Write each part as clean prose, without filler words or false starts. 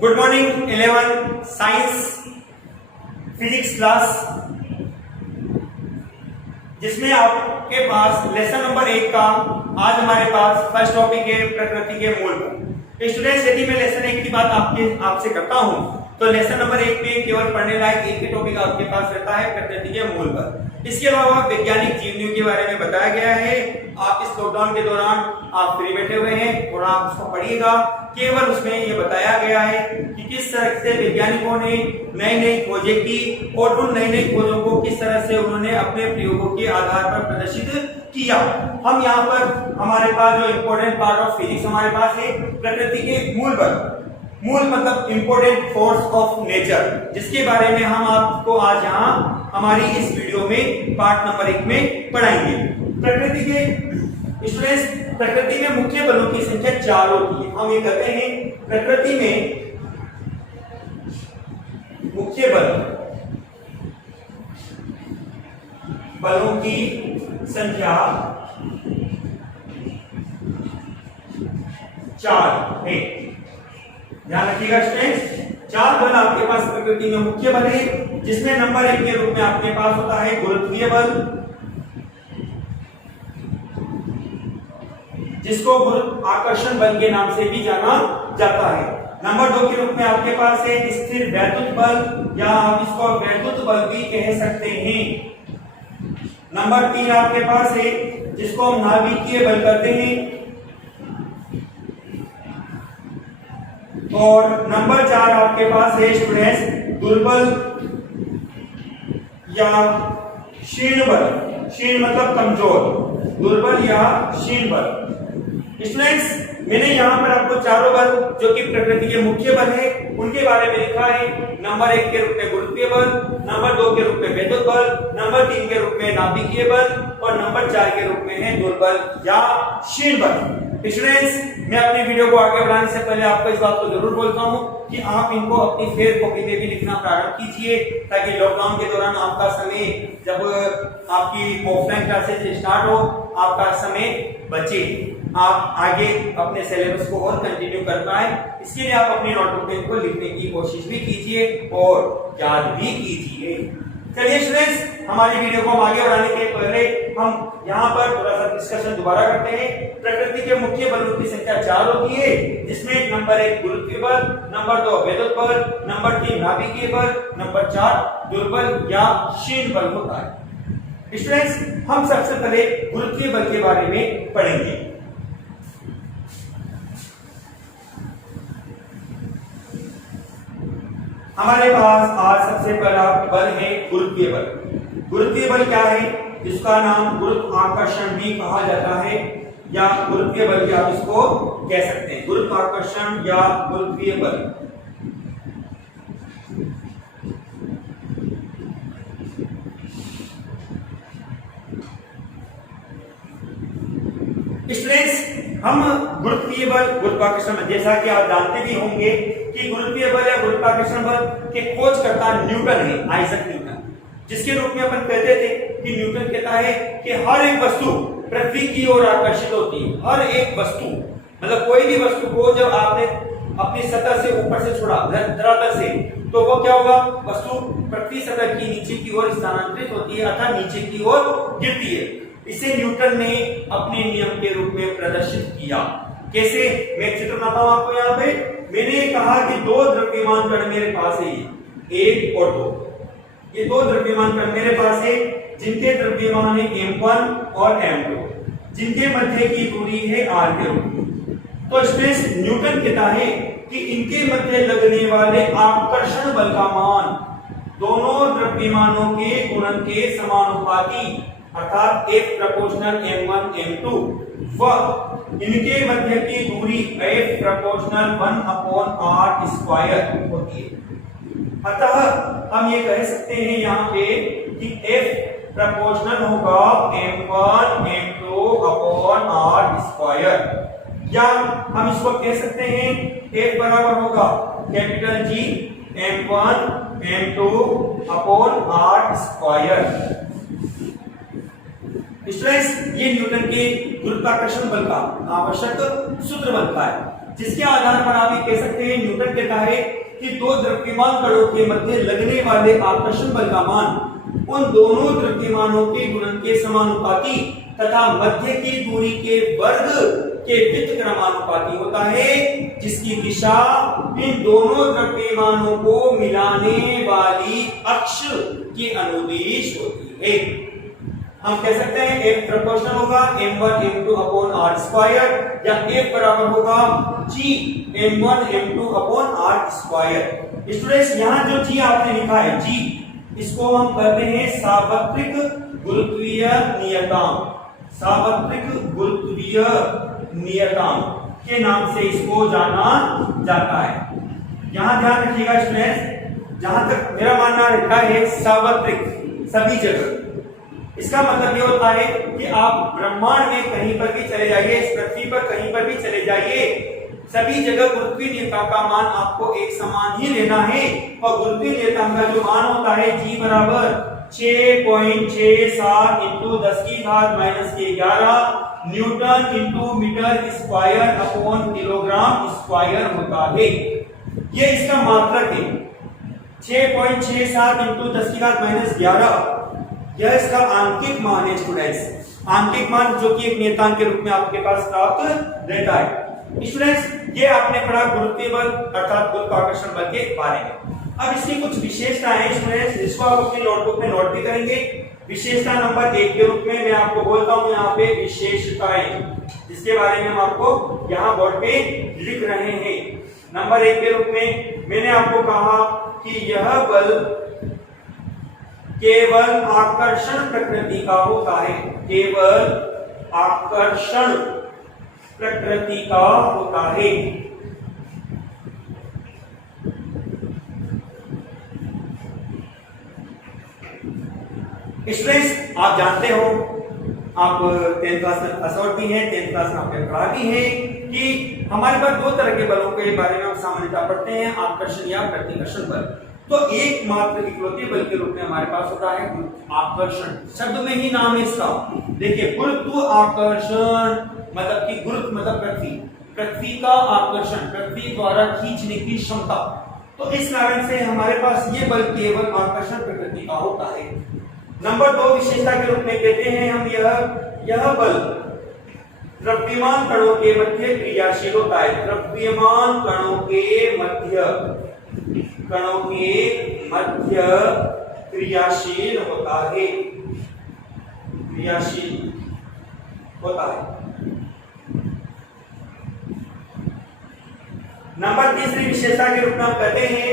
Good morning 11 science physics class, जिसमें आपके पास lesson number 1 का आज हमारे पास फर्स्ट टॉपिक है प्रकृति के मूल पर। स्टूडेंट्स, यदि मैं लेसन 1 की बात आपसे करता हूं तो लेसन नंबर 1 में केवल पढ़ने लायक एक ही टॉपिक आपके पास रहता है, प्रकृति के मूल पर। इसके अलावा वैज्ञानिक जीवनियों के बारे में बताया गया है। आप इस लॉकडाउन के दौरान आप फ्री बैठे हुए हैं, थोड़ा आप उसको पढ़िएगा। केवल उसमें ये बताया गया है कि किस तरह से वैज्ञानिकों ने नई नई खोजें की और उन नई नई खोजों को किस तरह से उन्होंने अपने प्रयोगों के आधार पर प्रदर्शित किया। हम यहाँ पर हमारे पास जो इम्पोर्टेंट पार्ट ऑफ फिजिक्स हमारे पास है प्रकृति के मूल पर। मूल मतलब इंपोर्टेंट फोर्स ऑफ नेचर, जिसके बारे में हम आपको आज यहाँ हमारी इस वीडियो में पार्ट नंबर 1 में पढ़ाएंगे। प्रकृति के स्टूडेंट्स, प्रकृति में मुख्य बलों की संख्या 4 होती है। हम ये कहते हैं प्रकृति में मुख्य बलों की संख्या 4 है। ध्यान रखिएगा स्टूडेंट्स, 4 बल आपके पास प्रकृति में मुख्य बल है, जिसमें नंबर 1 के रूप में आपके पास होता है गुरुत्वीय बल, जिसको गुरुत्वाकर्षण बल के नाम से भी जाना जाता है। नंबर 2 के रूप में आपके पास है स्थिर वैद्युत बल, या आप इसको वैद्युत बल भी कह सकते हैं। नंबर 3 आपके पास है जिसको हम नाभिकीय बल कहते हैं, और नंबर 4 आपके पास है स्टूडेंट्स दुर्बल या क्षीण बल। क्षीण मतलब कमजोर, दुर्बल या क्षीण बल। स्टूडेंट्स, मैंने यहाँ पर आपको चारों बल जो कि प्रकृति के मुख्य बल है उनके बारे में लिखा है। नंबर 1 के रूप में गुरुत्वीय बल, नंबर 2 के रूप में वैद्युत बल, नंबर 3 के रूप में नाभिकीय बल और नंबर 4 के रूप में है दुर्बल या क्षीण बल। स्टूडेंट्स, मैं अपनी वीडियो को आगे बढ़ाने से पहले आपको इस बात को जरूर बोलता हूं कि आप इनको अपनी फेयर कॉपी पे भी लिखना प्रारंभ कीजिए, ताकि लॉकडाउन के दौरान आपका समय, जब आपकी ऑफलाइन क्लासेस स्टार्ट हो, आपका समय बचे, आप आगे अपने सिलेबस को और कंटिन्यू कर पाए। इसके लिए आप अपनी नोटबुक में इनको लिखने की कोशिश भी कीजिए और याद भी कीजिए। चलिए स्टूडेंट्स, हमारी वीडियो को हम आगे बढ़ाने के पहले हम यहाँ पर थोड़ा सा डिस्कशन दोबारा करते हैं। प्रकृति के मुख्य बलों की संख्या 4 होती है, जिसमें नंबर 1 गुरुत्वीय बल, नंबर 2 वैद्युत बल, नंबर 3 नाभिकीय बल, नंबर 4 दुर्बल या क्षीण बल होता है। स्टूडेंट्स, हम सबसे पहले गुरुत्वीय बल के बारे में पढ़ेंगे। हमारे पास आज सबसे पहला बल है गुरुत्वीय बल। गुरुत्वीय बल क्या है? इसका नाम गुरुत्वाकर्षण भी कहा जाता है, या गुरुत्वीय बल भी आप इसको कह सकते हैं, गुरुत्वाकर्षण या गुरुत्वीय बल। स्टूडेंट्स, हम गुरुत्वीय बल गुरुत्वाकर्षण, जैसा कि आप जानते भी होंगे कि गुरुत्वीय बल या गुरुत्वाकर्षण बल के खोजकर्ता न्यूटन है, आइजैक न्यूटन, जिसके रूप में अपन कहते थे कि न्यूटन कहता है कि हर एक वस्तु पृथ्वी की ओर आकर्षित होती है। हर एक वस्तु मतलब कोई भी वस्तु को जब आपने अपनी सतह से ऊपर से छोड़ा, धरातल से, तो वो क्या होगा? वस्तु पृथ्वी सतह की नीचे की ओर स्थानांतरित होती है अर्थात नीचे की ओर गिरती है। इसे न्यूटन ने अपने नियम के रूप में प्रदर्शित किया। कैसे? मैं चित्र बनाता हूं आपको। यहाँ पे मैंने कहा कि 2 द्रव्यमान कण मेरे पास है, 1 और 2। ये 2 द्रव्यमान कण मेरे पास है, जिनके द्रव्यमान है m1 और m2, जिनके मध्य की दूरी है r के रूप में। तो इसमें न्यूटन कहता है कि इनके मध्य लगने वाले आकर्षण बल का मान दोनों द्रव्यमानों के गुणन के समानुपाती, अर्थात F प्रोपोर्शनल m1 m2 व इनके मध्य की दूरी F प्रोपोर्शनल 1/r स्क्वायर होती है। अतः हम ये कह सकते हैं यहाँ पे कि F प्रोपोर्शनल होगा m1 m2/r स्क्वायर, या हम इसको कह सकते हैं F बराबर होगा capital G m1 m2/r square. Students, ये न्यूटन के गुरुत्वाकर्षण बल का आवश्यक सूत्र बनता है। जिसके आधार पर आप ये कह सकते हैं न्यूटन कहता है कि दो द्रव्यमान कणों के मध्य लगने वाले आकर्षण बल का मान उन दोनों द्रव्यमानों के गुणन के समानुपाती तथा मध्य की दूरी के वर्ग के व्युत्क्रमानुपाती होता है, जिसकी दिशा इन दोनों द्रव्यमानों को मिलाने वाली अक्ष के अनुदिश होती है। हम कह सकते हैं F प्रोपोर्शनल होगा m1 m2 upon r square, या F बराबर होगा G m1 m2 upon r square. Students यहाँ जो G आपने लिखा है G, इसको हम कहते हैं सार्वत्रिक गुरुत्वीय नियतांक, सार्वत्रिक गुरुत्वीय नियतांक के नाम से इसको जाना जाता है। यहां ध्यान रखिएगा स्टूडेंट्स, जहां तक मेरा मानना रहता है सार्वत्रिक सभी जगह, इसका मतलब ये होता है कि आप ब्रह्मांड में कहीं पर भी चले जाइए, इस पृथ्वी पर कहीं पर भी चले जाइए, सभी जगह गुरुत्वीय नियतांक का मान आपको एक समान ही लेना है। और गुरुत्वीय नियतांक का जो मान होता है G बराबर 6.67 इंटू 10 की घात माइनस के 11 newton into metre square upon kilogram square होता है। ये इसका मात्रक है 6.67 इंटू 10 की घात माइनस 11, यह इसका आंकिक मान है स्टूडेंट्स, आंकिक मान जो कि एक नियतांक के रूप में आपके पास प्राप्त रहता है। स्टूडेंट्स ये आपने पढ़ा गुरुत्वीय बल अर्थात गुरुत्वाकर्षण बल के बारे में। अब इसकी कुछ विशेषताएं हैं स्टूडेंट्स, जिसको आप अपनी नोटबुक में नोट भी करेंगे। विशेषता नंबर 1 के रूप में मैं आपको बोलता हूं यहाँ पे विशेषताएं, जिसके बारे में हम आपको यहाँ बोर्ड पे लिख रहे हैं। नंबर 1 के रूप में मैंने आपको कहा कि यह बल केवल आकर्षण प्रकृति का होता है, केवल आकर्षण प्रकृति का होता है। स्टूडेंट्स आप जानते हो, आप 10th क्लास में पास आउट भी हैं, 10th क्लास में आपने पढ़ा भी है कि हमारे पास दो तरह के बलों के बारे में हम सामान्यतः पढ़ते हैं, आकर्षण या प्रतिकर्षण बल। तो एकमात्र इकलौते बल के रूप में हमारे पास होता है आकर्षण, शब्द में ही नाम है इसका। देखिए गुरुत्व आकर्षण मतलब कि गुरुत्व मतलब पृथ्वी, पृथ्वी का आकर्षण, पृथ्वी द्वारा खींचने की क्षमता। तो इस कारण से हमारे पास ये बल केवल आकर्षण प्रकृति का होता है। नंबर 2 विशेषता के रूप में कहते हैं हम यह बल द्रव्यमान कणों के मध्य क्रियाशील होता है, द्रव्यमान कणों के मध्य क्रियाशील होता है, क्रियाशील होता है। नंबर 3 विशेषता के रूप में हम कहते हैं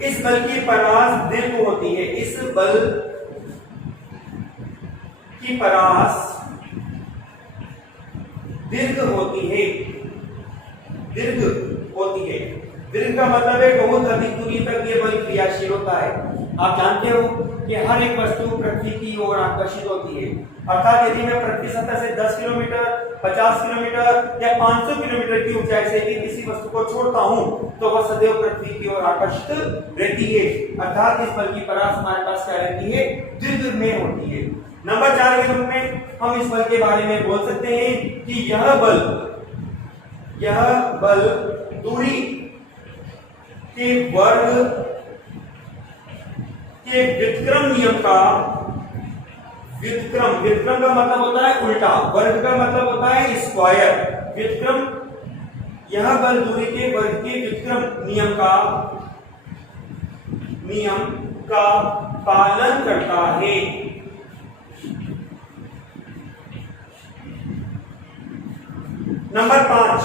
इस बल की परास दीर्घ होती है, इस बल की परास दीर्घ होती है, दीर्घ होती है। दीर्घ का मतलब है बहुत अधिक दूरी तक ये बल क्रियाशील होता है। आप जानते हो कि हर एक वस्तु पृथ्वी की ओर आकर्षित होती है, अर्थात यदि मैं पृथ्वी सतह से 10 किलोमीटर, 50 किलोमीटर या 500 किलोमीटर की ऊंचाई से भी किसी वस्तु को छोड़ता हूं तो वह सदैव पृथ्वी की ओर आकर्षित रहती है, अर्थात इस बल की परास हमारे पास क्या रहती है, दीर्घ में होती है। नंबर 4 के रूप में हम इस बल के बारे में बोल सकते हैं कि यह बल दूरी के वर्ग के व्युत्क्रम नियम का, व्युत्क्रम का मतलब होता है उल्टा, वर्ग का मतलब होता है स्क्वायर, व्युत्क्रम, यह बल दूरी के वर्ग के व्युत्क्रम नियम का पालन करता है। नंबर 5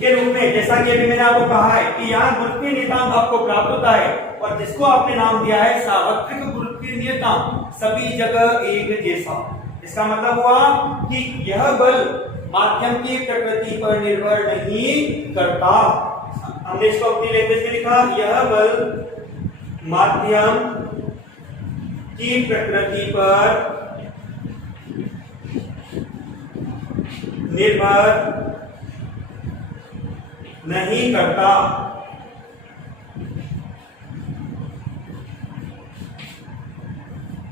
के रूप में जैसा कि अभी मैंने आपको कहा है कि यहाँ गुरुत्वीय नियतांक आपको प्राप्त होता है और जिसको आपने नाम दिया है सार्वत्रिक गुरुत्वीय नियतांक, सभी जगह एक जैसा। इसका मतलब हुआ कि यह बल माध्यम की प्रकृति पर निर्भर नहीं करता। हमने इसको अपनी लैंग्वेज में लिखा, यह बल माध्यम की प्रकृति पर निर्भर नहीं करता।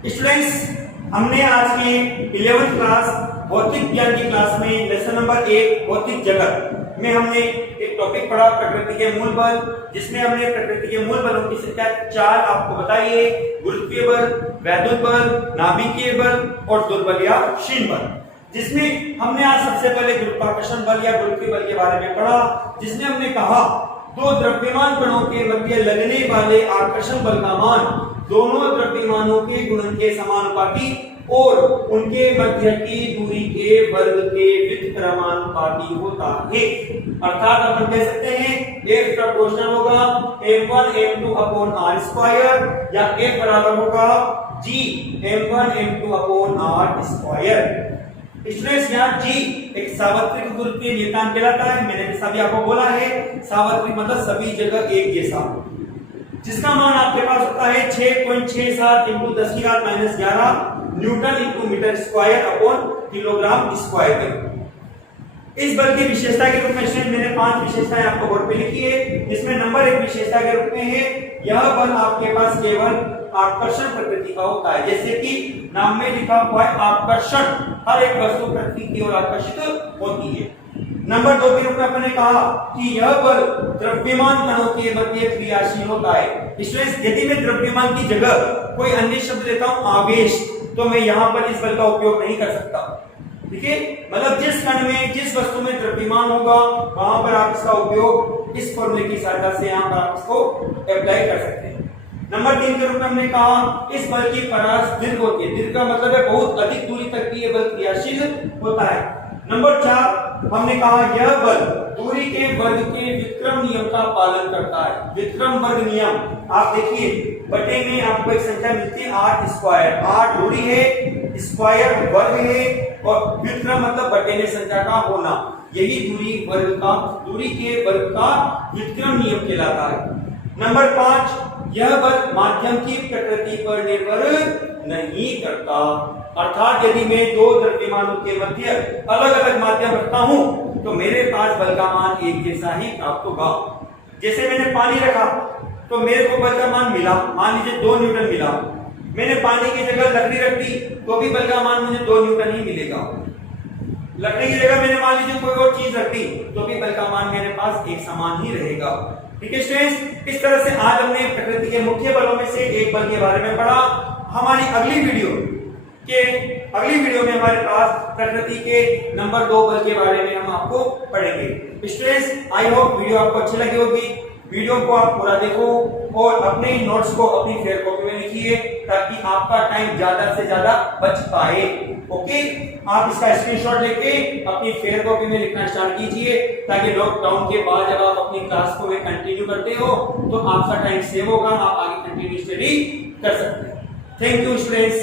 स्टूडेंट्स हमने आज के 11th क्लास भौतिक ज्ञान की क्लास में लेसन नंबर 1 भौतिक जगत में हमने टॉपिक पढ़ा प्रकृति के मूल बल, जिसमें हमने प्रकृति के मूल बलों की संख्या 4 आपको बताइए, गुरुत्वीय बल, वैद्युत बल, नाभिकीय बल और दुर्बल या क्षीण बल। जिसमें हमने आज सबसे पहले गुरुत्वाकर्षण बल या गुरुत्वीय बल के बारे में पढ़ा, जिसमें हमने कहा दो द्रव्यमान कणों के मध्य लगने वाले आकर्षण बल का मान दोनों द्रव्यमानों के गुणन के समानुपाती और उनके मध्य की दूरी के वर्ग के व्युत्क्रमानुपाती होता है। अर्थात अपन कह सकते हैं F प्रोपोर्शनल होगा m1 m2 upon r square या F बराबर होगा G m1 m2 upon r square. Students यहाँ G एक सार्वत्रिक गुरुत्वीय नियतांक कहलाता है। मैंने जैसा भी आपको बोला है, सार्वत्रिक मतलब सभी जगह एक जैसा, जिसका मान आपके पास होता है 6.67 into 10⁻⁻11 newton into metre square upon kilogram square. इस बल की विशेषता के रूप में मैंने 5 विशेषताएं आपको बोर्ड पे लिखी है, जिसमें नंबर 1 विशेषता के रूप में है यह बल आपके पास केवल आकर्षण प्रकृति का होता है। जैसे कि नाम में लिखा हुआ है आकर्षण, हर एक वस्तु पृथ्वी की ओर आकर्षित होती है। नंबर 2 के रूप में अपने कहा कि यह बल द्रव्यमान कणों के मध्य क्रियाशील होता है। स्टूडेंट्स यदि मैं द्रव्यमान की जगह कोई अन्य शब्द लेता हूं आवेश, तो मैं यहाँ पर इस बल का उपयोग नहीं कर सकता। ठीक है, मतलब जिस कण में जिस वस्तु में द्रव्यमान होगा वहां पर आप इसका उपयोग इस फॉर्मूले की सहायता से यहाँ पर आप इसको अप्लाई कर सकते हैं। नंबर 3 के रूप में हमने कहा इस बल की परास दीर्घ होती है। दीर्घ का मतलब है बहुत अधिक दूरी तक भी यह बल क्रियाशील होता है। नंबर 4 हमने कहा यह बल दूरी के वर्ग के व्युत्क्रम नियम का पालन करता है। व्युत्क्रम वर्ग नियम आप देखिए, बटे में आपको एक संख्या मिलती है 8 स्क्वायर। 8 दूरी है, स्क्वायर वर्ग है और व्युत्क्रम मतलब बटे में संख्या का होना। यही दूरी के वर्ग का व्युत्क्रम नियम कहलाता है। नंबर 5 यह बल माध्यम की प्रकृति पर निर्भर नहीं करता। अर्थात यदि मैं दो द्रव्यमानों के मध्य अलग अलग माध्यम रखता हूं तो मेरे पास बल का मान एक जैसा ही प्राप्त होगा। जैसे मैंने पानी रखा तो मेरे को बल का मान मिला, मान लीजिए 2 न्यूटन मिला। मैंने पानी की जगह लकड़ी रख दी तो भी बल का मान मुझे 2 न्यूटन ही मिलेगा। लकड़ी की जगह मैंने मान लीजिए कोई और चीज रख दी तो भी बल का मान मेरे पास एक समान ही रहेगा। ठीक है स्टूडेंट्स, इस तरह से आज हमने प्रकृति के मुख्य बलों में से एक बल के बारे में पढ़ा। हमारी अगली वीडियो में हमारे पास प्रकृति के नंबर 2 बल के बारे में हम आपको पढ़ेंगे। स्टूडेंट्स, आई होप वीडियो आपको अच्छी लगी होगी। वीडियो को आप पूरा देखो और अपने नोट्स को अपनी फेयर कॉपी में लिखिए ताकि आपका टाइम ज्यादा से ज्यादा बच पाए। ओके, आप इसका स्क्रीनशॉट लेके अपनी फेयर कॉपी में लिखना स्टार्ट कीजिए ताकि लॉकडाउन के बाद जब आप अपनी क्लास को कंटिन्यू करते हो तो आपका टाइम सेव होगा, आप आगे कंटिन्यू स्टडी कर सकते हैं। Thank you students.